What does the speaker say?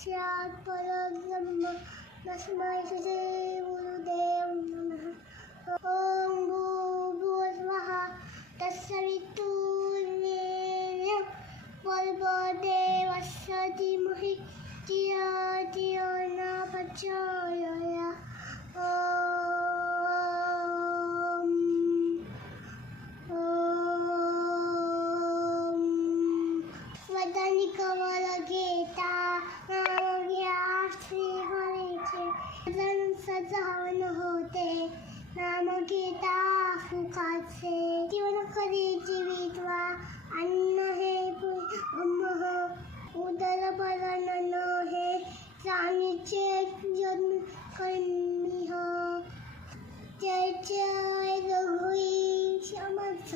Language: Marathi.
साक्षात् परब्रह्म तस्मै श्री गुरुदेव नमः। ओम भूर्भुवस्सुवः तत्सवितुर्वरेण्यं भर्गो देवस्य धीमहि धियो धियो न प्रचोदयात्। वदनी कमल घेता नाम घ्या श्री हरीचे वदन सजावन होते नाम घेता सुखाचे। जीवन कधी जीवितवा अन्न हे अम्मः उदर भरण न हे प्राणीचे जन्म करणीह। जय जय रघुवीर समर्थ